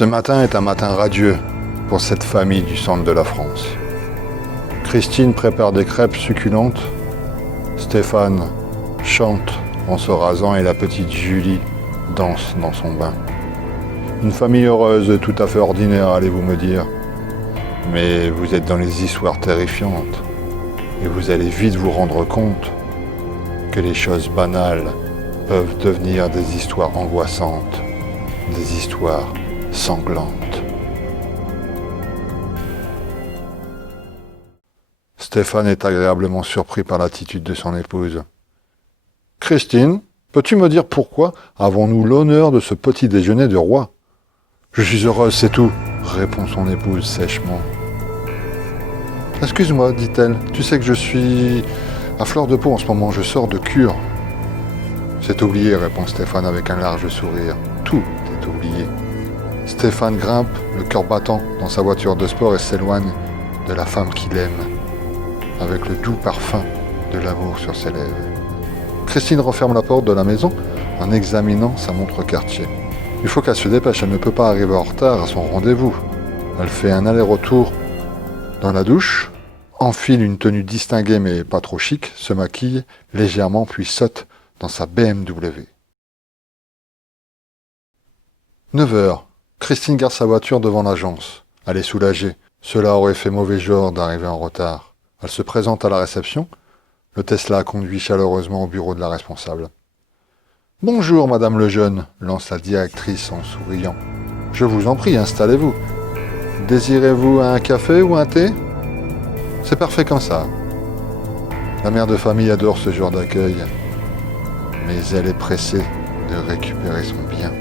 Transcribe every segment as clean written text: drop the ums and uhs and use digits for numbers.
Ce matin est un matin radieux pour cette famille du centre de la France. Christine prépare des crêpes succulentes, Stéphane chante en se rasant et la petite Julie danse dans son bain. Une famille heureuse, tout à fait ordinaire, allez-vous me dire. Mais vous êtes dans les histoires terrifiantes et vous allez vite vous rendre compte que les choses banales peuvent devenir des histoires angoissantes, des histoires sanglantes. Stéphane est agréablement surpris par l'attitude de son épouse. « Christine, peux-tu me dire pourquoi avons-nous l'honneur de ce petit déjeuner de roi ?»« Je suis heureuse, c'est tout, » répond son épouse sèchement. « Excuse-moi, dit-elle, tu sais que je suis à fleur de peau en ce moment, je sors de cure. »« C'est oublié, » répond Stéphane avec un large sourire. « Tout est oublié. » Stéphane grimpe, le cœur battant, dans sa voiture de sport et s'éloigne de la femme qu'il aime, avec le doux parfum de l'amour sur ses lèvres. Christine referme la porte de la maison en examinant sa montre Cartier. Il faut qu'elle se dépêche, elle ne peut pas arriver en retard à son rendez-vous. Elle fait un aller-retour dans la douche, enfile une tenue distinguée mais pas trop chic, se maquille légèrement puis saute dans sa BMW. 9h. Christine garde sa voiture devant l'agence. Elle est soulagée. Cela aurait fait mauvais genre d'arriver en retard. Elle se présente à la réception. Le Tesla conduit chaleureusement au bureau de la responsable. « Bonjour, Madame Lejeune » lance la directrice en souriant. « Je vous en prie, installez-vous. Désirez-vous un café ou un thé ? C'est parfait comme ça. » La mère de famille adore ce genre d'accueil, mais elle est pressée de récupérer son bien.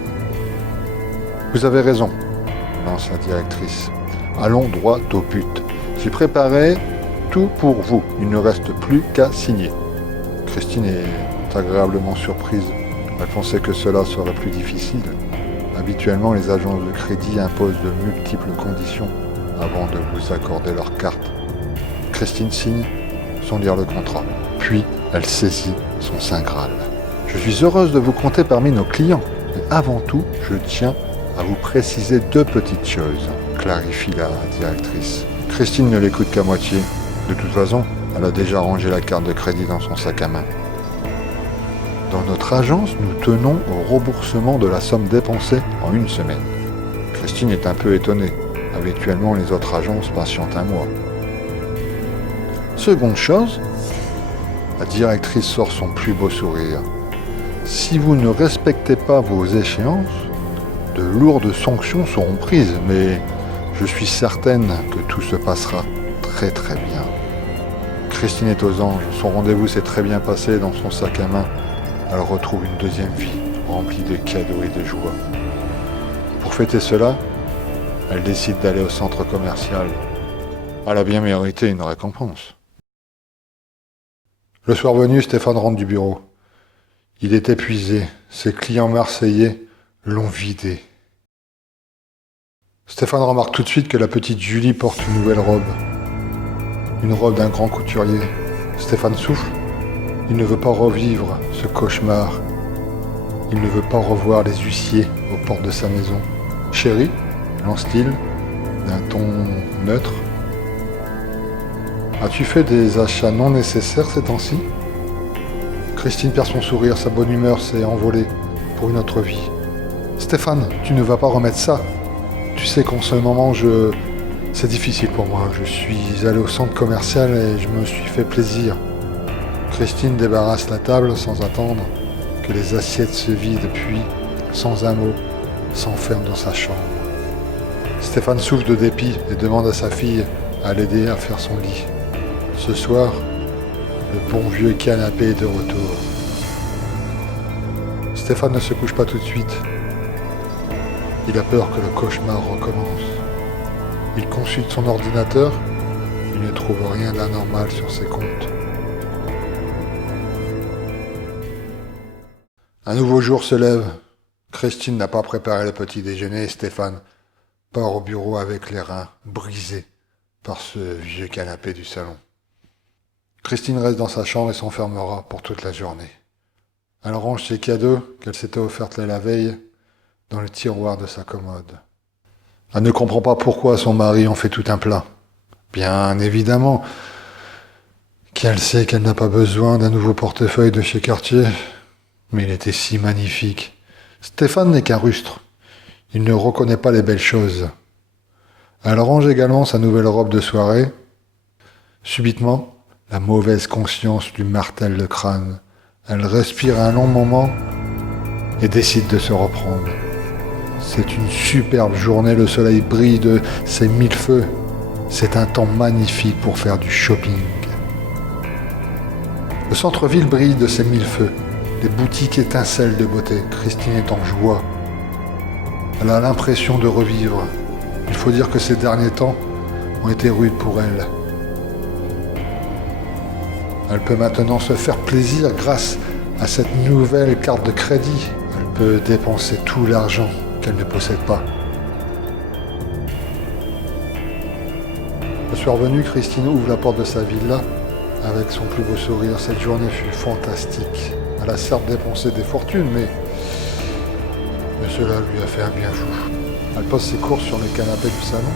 « Vous avez raison » lance la directrice. « Allons droit au but. J'ai préparé tout pour vous. Il ne reste plus qu'à signer. » Christine est agréablement surprise. Elle pensait que cela serait plus difficile. Habituellement, les agences de crédit imposent de multiples conditions avant de vous accorder leur carte. Christine signe sans lire le contrat. Puis, elle saisit son saint Graal. « Je suis heureuse de vous compter parmi nos clients. Mais avant tout, je tiens à vous préciser 2 petites choses, » clarifie la directrice. Christine ne l'écoute qu'à moitié. De toute façon, elle a déjà rangé la carte de crédit dans son sac à main. Dans notre agence, nous tenons au remboursement de la somme dépensée en 1 semaine. Christine est un peu étonnée. Habituellement, les autres agences patientent 1 mois. Seconde chose, la directrice sort son plus beau sourire. Si vous ne respectez pas vos échéances, de lourdes sanctions seront prises, mais je suis certaine que tout se passera très très bien. Christine est aux anges. Son rendez-vous s'est très bien passé. Dans son sac à main, elle retrouve une deuxième vie, remplie de cadeaux et de joie. Pour fêter cela, elle décide d'aller au centre commercial. Elle a bien mérité une récompense. Le soir venu, Stéphane rentre du bureau. Il est épuisé. Ses clients marseillais l'ont vidé. Stéphane remarque tout de suite que la petite Julie porte une nouvelle robe. Une robe d'un grand couturier. Stéphane souffle. Il ne veut pas revivre ce cauchemar. Il ne veut pas revoir les huissiers aux portes de sa maison. « Chérie » lance-t-il, d'un ton neutre. « As-tu fait des achats non nécessaires ces temps-ci » Christine perd son sourire, sa bonne humeur s'est envolée pour une autre vie. « Stéphane, tu ne vas pas remettre ça. Tu sais qu'en ce moment, c'est difficile pour moi. Je suis allé au centre commercial et je me suis fait plaisir. » Christine débarrasse la table sans attendre que les assiettes se vident, puis, sans un mot, s'enferme dans sa chambre. Stéphane souffle de dépit et demande à sa fille à l'aider à faire son lit. Ce soir, le bon vieux canapé est de retour. Stéphane ne se couche pas tout de suite. Il a peur que le cauchemar recommence. Il consulte son ordinateur. Il ne trouve rien d'anormal sur ses comptes. Un nouveau jour se lève. Christine n'a pas préparé le petit déjeuner et Stéphane part au bureau avec les reins brisés par ce vieux canapé du salon. Christine reste dans sa chambre et s'enfermera pour toute la journée. Elle range ses cadeaux qu'elle s'était offerts la veille dans le tiroir de sa commode. Elle ne comprend pas pourquoi son mari en fait tout un plat. Bien évidemment qu'elle sait qu'elle n'a pas besoin d'un nouveau portefeuille de chez Cartier, mais il était si magnifique. Stéphane n'est qu'un rustre. Il ne reconnaît pas les belles choses. Elle range également sa nouvelle robe de soirée. Subitement, la mauvaise conscience lui martèle le crâne. Elle respire un long moment et décide de se reprendre. C'est une superbe journée, le soleil brille de ses mille feux. C'est un temps magnifique pour faire du shopping. Le centre-ville brille de ses mille feux. Les boutiques étincellent de beauté. Christine est en joie. Elle a l'impression de revivre. Il faut dire que ces derniers temps ont été rudes pour elle. Elle peut maintenant se faire plaisir grâce à cette nouvelle carte de crédit. Elle peut dépenser tout l'argent qu'elle ne possède pas. Le soir venu, Christine ouvre la porte de sa villa avec son plus beau sourire. Cette journée fut fantastique. Elle a certes dépensé des fortunes, mais cela lui a fait un bien fou. Elle pose ses courses sur le canapé du salon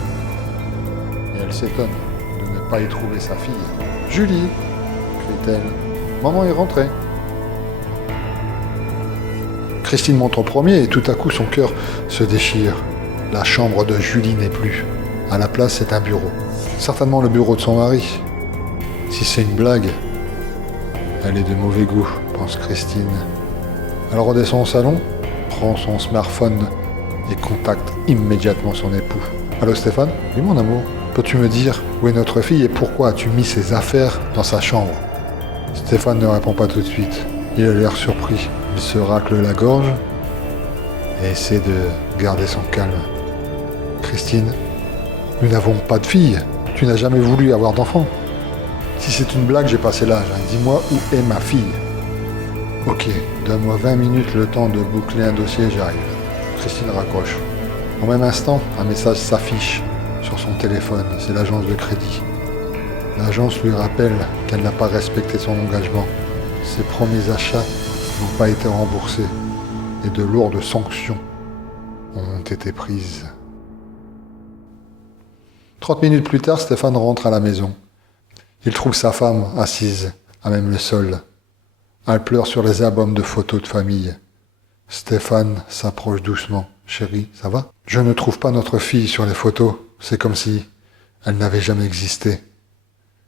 et elle s'étonne de ne pas y trouver sa fille. « Julie !» crie-t-elle. « Maman est rentrée. » Christine monte en premier et tout à coup son cœur se déchire. La chambre de Julie n'est plus. À la place, c'est un bureau. Certainement le bureau de son mari. Si c'est une blague, elle est de mauvais goût, pense Christine. Elle redescend au salon, prend son smartphone et contacte immédiatement son époux. « Allô Stéphane ? Oui mon amour, peux-tu me dire où est notre fille et pourquoi as-tu mis ses affaires dans sa chambre ?» Stéphane ne répond pas tout de suite. Il a l'air surpris. Il se racle la gorge et essaie de garder son calme. « Christine, nous n'avons pas de fille. Tu n'as jamais voulu avoir d'enfant. Si c'est une blague, j'ai passé l'âge. Dis-moi où est ma fille. » « Ok, donne-moi 20 minutes le temps de boucler un dossier, j'arrive. » Christine raccroche. Au même instant, un message s'affiche sur son téléphone. C'est l'agence de crédit. L'agence lui rappelle qu'elle n'a pas respecté son engagement. Ses premiers achats n'ont pas été remboursés et de lourdes sanctions ont été prises. 30 minutes plus tard, Stéphane rentre à la maison. Il trouve sa femme assise à même le sol. Elle pleure sur les albums de photos de famille. Stéphane s'approche doucement. « Chérie, ça va ? Je ne trouve pas notre fille sur les photos. C'est comme si elle n'avait jamais existé. »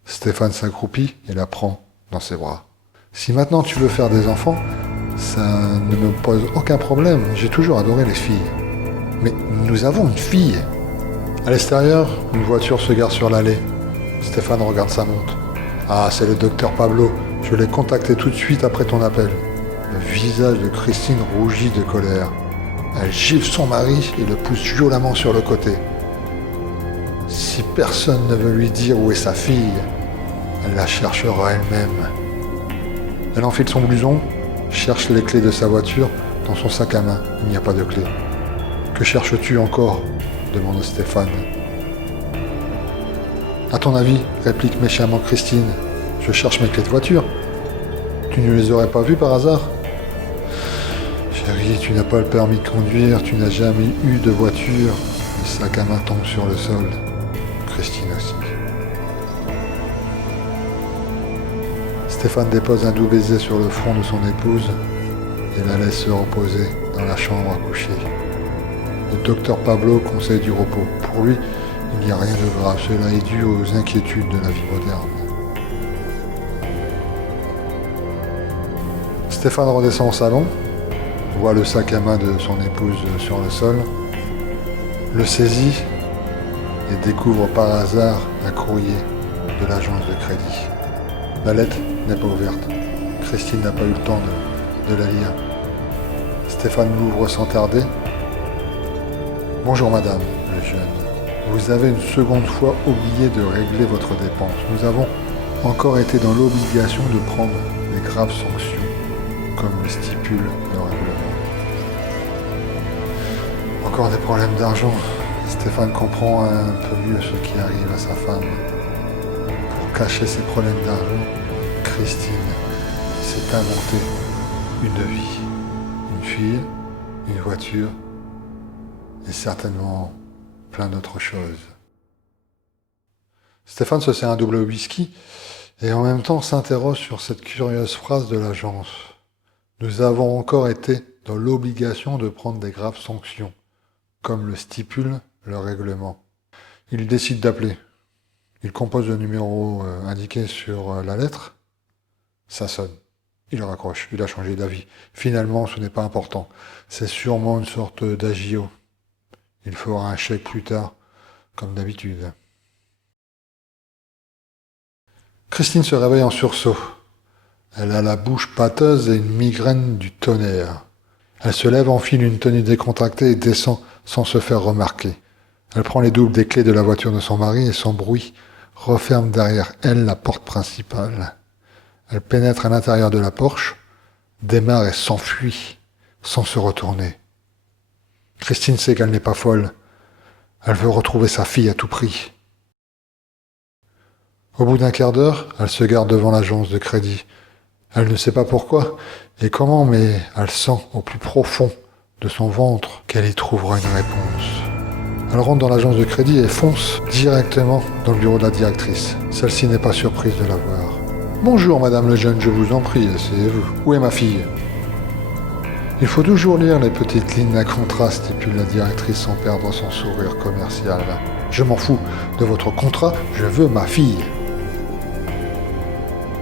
Stéphane s'accroupit et la prend dans ses bras. « Si maintenant tu veux faire des enfants, ça ne me pose aucun problème. J'ai toujours adoré les filles. Mais nous avons une fille. » À l'extérieur, une voiture se gare sur l'allée. Stéphane regarde sa montre. « Ah, c'est le docteur Pablo. Je l'ai contacté tout de suite après ton appel. » Le visage de Christine rougit de colère. Elle gifle son mari et le pousse violemment sur le côté. Si personne ne veut lui dire où est sa fille, elle la cherchera elle-même. Elle enfile son blouson, cherche les clés de sa voiture dans son sac à main. Il n'y a pas de clé. « Que cherches-tu encore ?» demande Stéphane. « À ton avis, réplique méchamment Christine, je cherche mes clés de voiture. Tu ne les aurais pas vues par hasard ? Chérie, tu n'as pas le permis de conduire, tu n'as jamais eu de voiture. » Le sac à main tombe sur le sol. Christine aussi. Stéphane dépose un doux baiser sur le front de son épouse et la laisse se reposer dans la chambre à coucher. Le docteur Pablo conseille du repos. Pour lui, il n'y a rien de grave. Cela est dû aux inquiétudes de la vie moderne. Stéphane redescend au salon, voit le sac à main de son épouse sur le sol, le saisit et découvre par hasard un courrier de l'agence de crédit. La lettre n'est pas ouverte. Christine n'a pas eu le temps de la lire. Stéphane l'ouvre sans tarder. « Bonjour madame, le jeune. Vous avez une seconde fois oublié de régler votre dépense. Nous avons encore été dans l'obligation de prendre des graves sanctions, comme le stipule le règlement. » Encore des problèmes d'argent. Stéphane comprend un peu mieux ce qui arrive à sa femme. Pour cacher ses problèmes d'argent, Christine s'est inventée une vie. Une fille, une voiture et certainement plein d'autres choses. Stéphane se sert un double whisky et en même temps s'interroge sur cette curieuse phrase de l'agence. Nous avons encore été dans l'obligation de prendre des graves sanctions, comme le stipule le règlement. Il décide d'appeler. Il compose le numéro indiqué sur la lettre. Ça sonne. Il raccroche. Il a changé d'avis. Finalement, ce n'est pas important. C'est sûrement une sorte d'agio. Il fera un chèque plus tard, comme d'habitude. Christine se réveille en sursaut. Elle a la bouche pâteuse et une migraine du tonnerre. Elle se lève, enfile une tenue décontractée et descend sans se faire remarquer. Elle prend les doubles des clés de la voiture de son mari et sans bruit referme derrière elle la porte principale. Elle pénètre à l'intérieur de la Porsche, démarre et s'enfuit sans se retourner. Christine sait qu'elle n'est pas folle. Elle veut retrouver sa fille à tout prix. Au bout d'un quart d'heure, elle se gare devant l'agence de crédit. Elle ne sait pas pourquoi et comment, mais elle sent au plus profond de son ventre qu'elle y trouvera une réponse. Elle rentre dans l'agence de crédit et fonce directement dans le bureau de la directrice. Celle-ci n'est pas surprise de la voir. « Bonjour, Madame Lejeune, je vous en prie, asseyez-vous. Où est ma fille ?» Il faut toujours lire les petites lignes d'un contrat, stipule la directrice sans perdre son sourire commercial. « Je m'en fous de votre contrat, je veux ma fille. »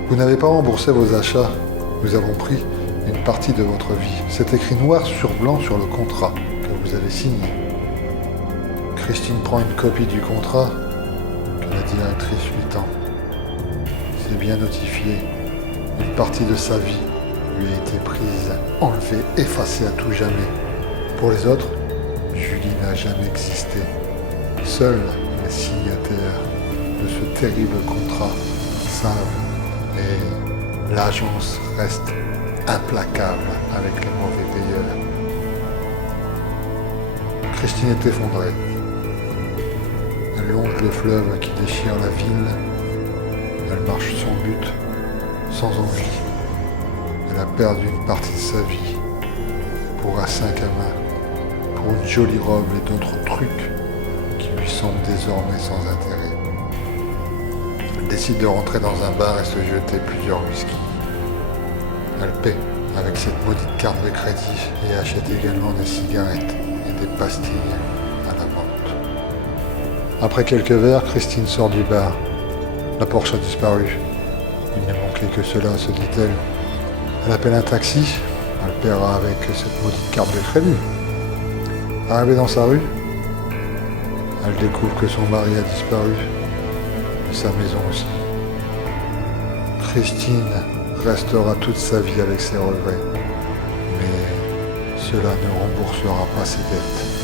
Vous n'avez pas remboursé vos achats. Nous avons pris une partie de votre vie. C'est écrit noir sur blanc sur le contrat que vous avez signé. Christine prend une copie du contrat que la directrice lui tend. C'est bien notifié. Une partie de sa vie lui a été prise, enlevée, effacée à tout jamais. Pour les autres, Julie n'a jamais existé. Seuls les signataires de ce terrible contrat savent. Et l'agence reste implacable avec les mauvais payeurs. Christine est effondrée. Elle longe le fleuve qui déchire la ville. Elle marche sans but, sans envie. Elle a perdu une partie de sa vie pour un sac à main, pour une jolie robe et d'autres trucs qui lui semblent désormais sans intérêt. Elle décide de rentrer dans un bar et se jeter plusieurs whisky. Elle paie avec cette maudite carte de crédit et achète également des cigarettes et des pastilles à la vente. Après quelques verres, Christine sort du bar. La Porsche a disparu. Il ne manquait que cela, se dit-elle. Elle appelle un taxi. Elle paiera avec cette maudite carte de crédit. Arrivée dans sa rue, elle découvre que son mari a disparu. Sa maison aussi. Christine restera toute sa vie avec ses regrets, mais cela ne remboursera pas ses dettes.